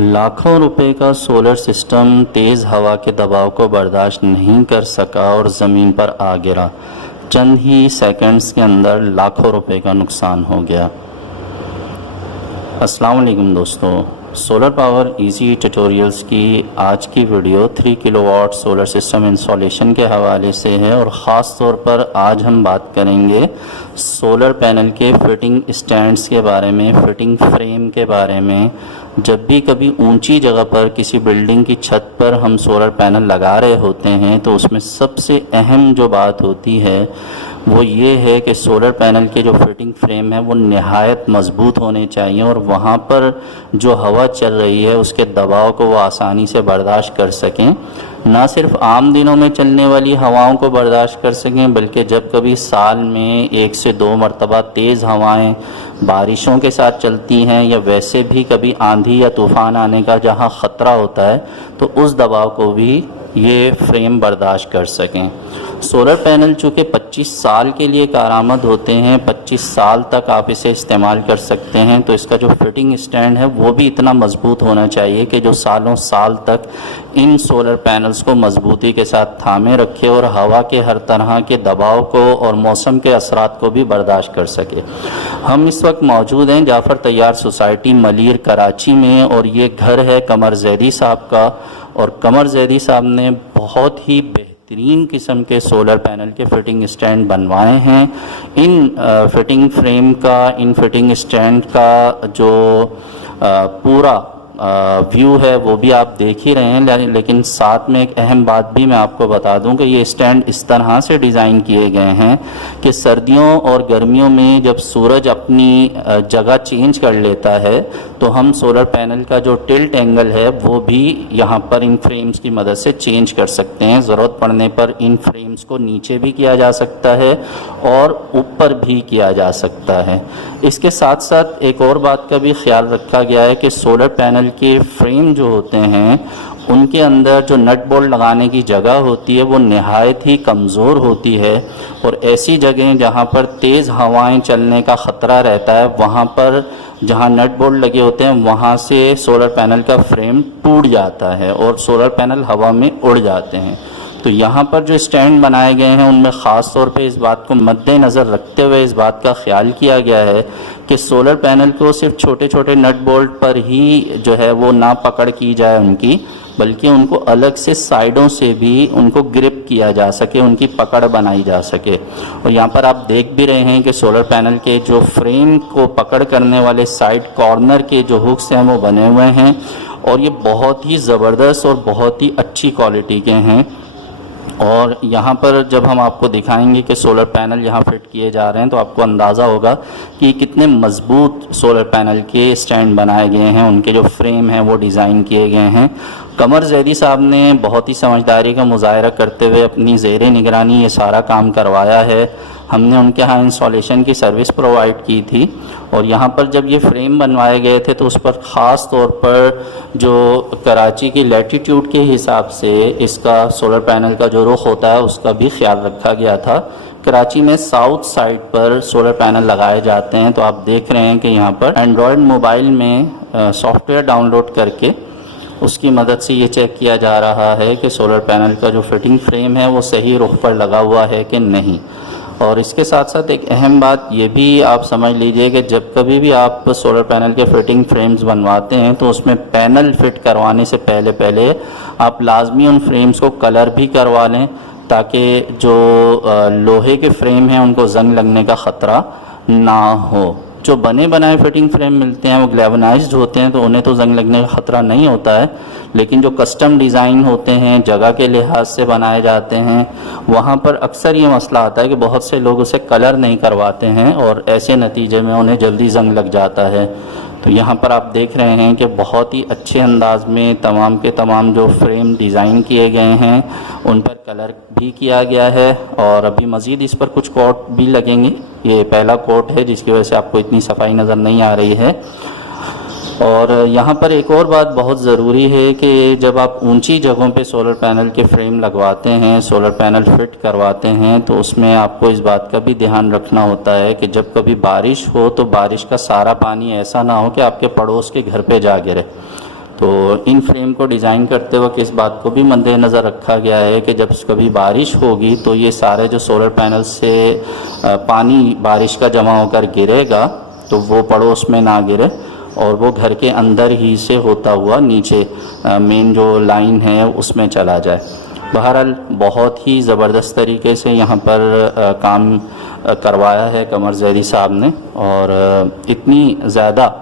लाखों रुपए का सोलर सिस्टम तेज़ हवा के दबाव को बर्दाश्त नहीं कर सका और ज़मीन पर आ गिरा। चंद ही सेकंड्स के अंदर लाखों रुपए का नुकसान हो गया। अस्सलाम वालेकुम दोस्तों, सोलर पावर इजी ट्यूटोरियल्स की आज की video 3 kilowatt solar system installation के हवाले से है और ख़ास तौर पर आज हम बात करेंगे सोलर पैनल के फिटिंग स्टैंड्स के बारे में, फिटिंग फ्रेम के बारे में। जब भी कभी ऊंची जगह पर किसी बिल्डिंग की छत पर हम सोलर पैनल लगा रहे होते हैं तो उसमें सबसे अहम जो बात होती है वो ये है कि सोलर पैनल के जो फिटिंग फ्रेम है वो नहायत मज़बूत होने चाहिए और वहाँ पर जो हवा चल रही है उसके दबाव को वो आसानी से बर्दाश्त कर सकें। ना सिर्फ आम दिनों में चलने वाली हवाओं को बर्दाश्त कर सकें बल्कि जब कभी साल में 1 से 2 मरतबा तेज़ हवाएं बारिशों के साथ चलती हैं या वैसे भी कभी आंधी या तूफ़ान आने का जहां ख़तरा होता है तो उस दबाव को भी ये फ्रेम बर्दाश्त कर सकें। सोलर पैनल चूँकि 25 साल के लिए कारआमद होते हैं, 25 साल तक आप इसे इस्तेमाल कर सकते हैं, तो इसका जो फिटिंग स्टैंड है वो भी इतना मज़बूत होना चाहिए कि जो सालों साल तक इन सोलर पैनल्स को मज़बूती के साथ थामे रखे और हवा के हर तरह के दबाव को और मौसम के असरात को भी बर्दाश्त कर सके। हम इस वक्त मौजूद हैं जाफ़र तैयार सोसाइटी मलीर कराची में और ये घर है कमर जैदी साहब का और कमर जैदी साहब ने बहुत ही बेहतरीन किस्म के सोलर पैनल के फिटिंग स्टैंड बनवाए हैं। इन फिटिंग फ्रेम का, इन फिटिंग स्टैंड का जो पूरा व्यू है वो भी आप देख ही रहे हैं, लेकिन साथ में एक अहम बात भी मैं आपको बता दूं कि ये स्टैंड इस तरह से डिज़ाइन किए गए हैं कि सर्दियों और गर्मियों में जब सूरज अपनी जगह चेंज कर लेता है तो हम सोलर पैनल का जो टिल्ट एंगल है वो भी यहाँ पर इन फ्रेम्स की मदद से चेंज कर सकते हैं। ज़रूरत पड़ने पर इन फ्रेम्स को नीचे भी किया जा सकता है और ऊपर भी किया जा सकता है। इसके साथ साथ एक और बात का भी ख्याल रखा गया है कि सोलर पैनल के फ्रेम जो होते हैं उनके अंदर जो नट बोल्ट लगाने की जगह होती है वो नहायत ही कमज़ोर होती है और ऐसी जगह जहाँ पर तेज़ हवाएं चलने का ख़तरा रहता है वहाँ पर जहाँ नट बोल्ट लगे होते हैं वहाँ से सोलर पैनल का फ्रेम टूट जाता है और सोलर पैनल हवा में उड़ जाते हैं। तो यहाँ पर जो स्टैंड बनाए गए हैं उनमें ख़ास तौर पे इस बात को मद्देनज़र रखते हुए इस बात का ख्याल किया गया है कि सोलर पैनल को सिर्फ छोटे छोटे नट बोल्ट पर ही जो है वो ना पकड़ की जाए उनकी, बल्कि उनको अलग से साइडों से भी उनको ग्रिप किया जा सके, उनकी पकड़ बनाई जा सके। और यहाँ पर आप देख भी रहे हैं कि सोलर पैनल के जो फ्रेम को पकड़ करने वाले साइड कॉर्नर के जो हुक्स हैं वो बने हुए हैं और ये बहुत ही ज़बरदस्त और बहुत ही अच्छी क्वालिटी के हैं। और यहाँ पर जब हम आपको दिखाएंगे कि सोलर पैनल यहाँ फिट किए जा रहे हैं तो आपको अंदाज़ा होगा कि कितने मज़बूत सोलर पैनल के स्टैंड बनाए गए हैं, उनके जो फ्रेम हैं वो डिज़ाइन किए गए हैं। कमर जैदी साहब ने बहुत ही समझदारी का मुजाहरा करते हुए अपनी ज़ेरे निगरानी ये सारा काम करवाया है। हमने उनके यहाँ इंस्टॉलेशन की सर्विस प्रोवाइड की थी और यहाँ पर जब ये फ्रेम बनवाए गए थे तो उस पर ख़ास तौर पर जो कराची की लैटीट्यूड के हिसाब से इसका सोलर पैनल का जो रुख होता है उसका भी ख्याल रखा गया था। कराची में साउथ साइड पर सोलर पैनल लगाए जाते हैं। तो आप देख रहे हैं कि यहाँ पर एंड्रॉयड मोबाइल में सॉफ्टवेयर डाउनलोड करके उसकी मदद से ये चेक किया जा रहा है कि सोलर पैनल का जो फिटिंग फ्रेम है वो सही रुख पर लगा हुआ है कि नहीं। और इसके साथ साथ एक अहम बात ये भी आप समझ लीजिए कि जब कभी भी आप सोलर पैनल के फिटिंग फ्रेम्स बनवाते हैं तो उसमें पैनल फिट करवाने से पहले आप लाजमी उन फ्रेम्स को कलर भी करवा लें ताकि जो लोहे के फ्रेम हैं उनको जंग लगने का ख़तरा ना हो। जो बने बनाए फिटिंग फ्रेम मिलते हैं वो ग्लैवनाइज्ड होते हैं तो उन्हें तो जंग लगने का ख़तरा नहीं होता है, लेकिन जो कस्टम डिज़ाइन होते हैं, जगह के लिहाज से बनाए जाते हैं, वहाँ पर अक्सर ये मसला आता है कि बहुत से लोग उसे कलर नहीं करवाते हैं और ऐसे नतीजे में उन्हें जल्दी जंग लग जाता है। तो यहाँ पर आप देख रहे हैं कि बहुत ही अच्छे अंदाज में तमाम के तमाम जो फ्रेम डिज़ाइन किए गए हैं उन पर कलर भी किया गया है और अभी मज़ीद इस पर कुछ कोट भी लगेंगे। ये पहला कोट है जिसकी वजह से आपको इतनी सफाई नज़र नहीं आ रही है। और यहाँ पर एक और बात बहुत ज़रूरी है कि जब आप ऊंची जगहों पे सोलर पैनल के फ्रेम लगवाते हैं, सोलर पैनल फिट करवाते हैं, तो उसमें आपको इस बात का भी ध्यान रखना होता है कि जब कभी बारिश हो तो बारिश का सारा पानी ऐसा ना हो कि आपके पड़ोस के घर पे जा गिरे। तो इन फ्रेम को डिज़ाइन करते वक्त इस बात को भी मद्देनज़र रखा गया है कि जब कभी बारिश होगी तो ये सारे जो सोलर पैनल से पानी बारिश का जमा होकर गिरेगा तो वो पड़ोस में ना गिरे और वो घर के अंदर ही से होता हुआ नीचे मेन जो लाइन है उसमें चला जाए। बहरहाल बहुत ही ज़बरदस्त तरीके से यहाँ पर काम करवाया है कमर ज़ैदी साहब ने, और इतनी ज़्यादा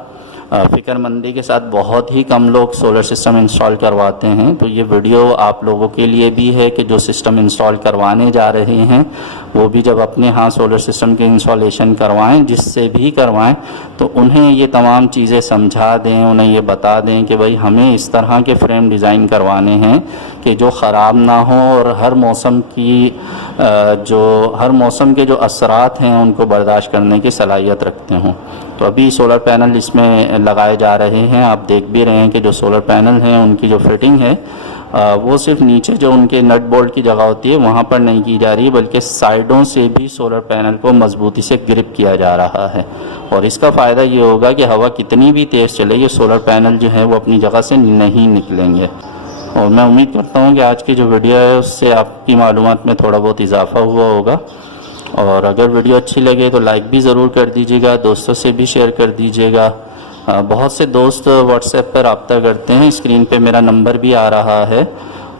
फ़िक्रमंदी के साथ बहुत ही कम लोग सोलर सिस्टम इंस्टॉल करवाते हैं। तो ये वीडियो आप लोगों के लिए भी है कि जो सिस्टम इंस्टॉल करवाने जा रहे हैं वो भी जब अपने यहाँ सोलर सिस्टम के इंस्टॉलेशन करवाएं, जिससे भी करवाएं, तो उन्हें ये तमाम चीज़ें समझा दें, उन्हें ये बता दें कि भाई हमें इस तरह के फ्रेम डिज़ाइन करवाने हैं कि जो ख़राब ना हो और हर मौसम के जो असरात हैं उनको बर्दाश्त करने की सलाहियत रखते हों। तो अभी सोलर पैनल इसमें लगाए जा रहे हैं। आप देख भी रहे हैं कि जो सोलर पैनल हैं उनकी जो फिटिंग है वो सिर्फ नीचे जो उनके नट बोल्ट की जगह होती है वहाँ पर नहीं की जा रही, बल्कि साइडों से भी सोलर पैनल को मजबूती से ग्रिप किया जा रहा है। और इसका फ़ायदा ये होगा कि हवा कितनी भी तेज़ चले ये सोलर पैनल जो है वो अपनी जगह से नहीं निकलेंगे। और मैं उम्मीद करता हूँ कि आज की जो वीडियो है उससे आपकी मालूमात में थोड़ा बहुत इजाफ़ा हुआ होगा। और अगर वीडियो अच्छी लगे तो लाइक भी ज़रूर कर दीजिएगा, दोस्तों से भी शेयर कर दीजिएगा। बहुत से दोस्त व्हाट्सएप पर रब्ता करते हैं, स्क्रीन पे मेरा नंबर भी आ रहा है।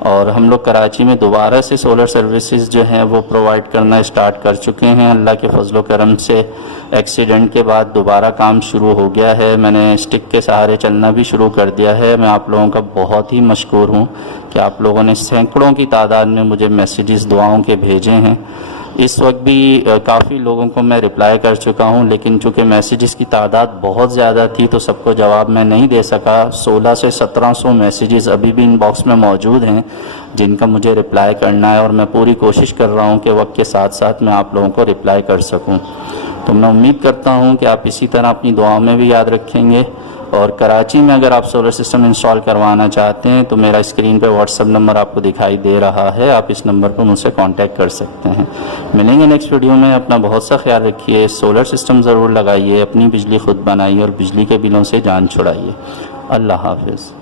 और हम लोग कराची में दोबारा से सोलर सर्विसेज जो हैं वो प्रोवाइड करना स्टार्ट कर चुके हैं। अल्लाह के फजल करम से एक्सीडेंट के बाद दोबारा काम शुरू हो गया है। मैंने स्टिक के सहारे चलना भी शुरू कर दिया है। मैं आप लोगों का बहुत ही मशकूर हूँ कि आप लोगों ने सैकड़ों की तादाद में मुझे मैसेजेस दुआओं के भेजे हैं। इस वक्त भी काफ़ी लोगों को मैं रिप्लाई कर चुका हूं, लेकिन चूँकि मैसेजेस की तादाद बहुत ज़्यादा थी तो सबको जवाब मैं नहीं दे सका। 16 से 1700 मैसेजेस अभी भी इनबॉक्स में मौजूद हैं जिनका मुझे रिप्लाई करना है, और मैं पूरी कोशिश कर रहा हूं कि वक्त के साथ साथ मैं आप लोगों को रिप्लाई कर सकूं। तो मैं उम्मीद करता हूं कि आप इसी तरह अपनी दुआओं में भी याद रखेंगे। और कराची में अगर आप सोलर सिस्टम इंस्टॉल करवाना चाहते हैं तो मेरा स्क्रीन पे व्हाट्सअप नंबर आपको दिखाई दे रहा है, आप इस नंबर पर मुझसे कांटेक्ट कर सकते हैं। मिलेंगे नेक्स्ट वीडियो में। अपना बहुत सा ख्याल रखिए, सोलर सिस्टम ज़रूर लगाइए, अपनी बिजली खुद बनाइए और बिजली के बिलों से जान छुड़ाइए। अल्लाह हाफिज़।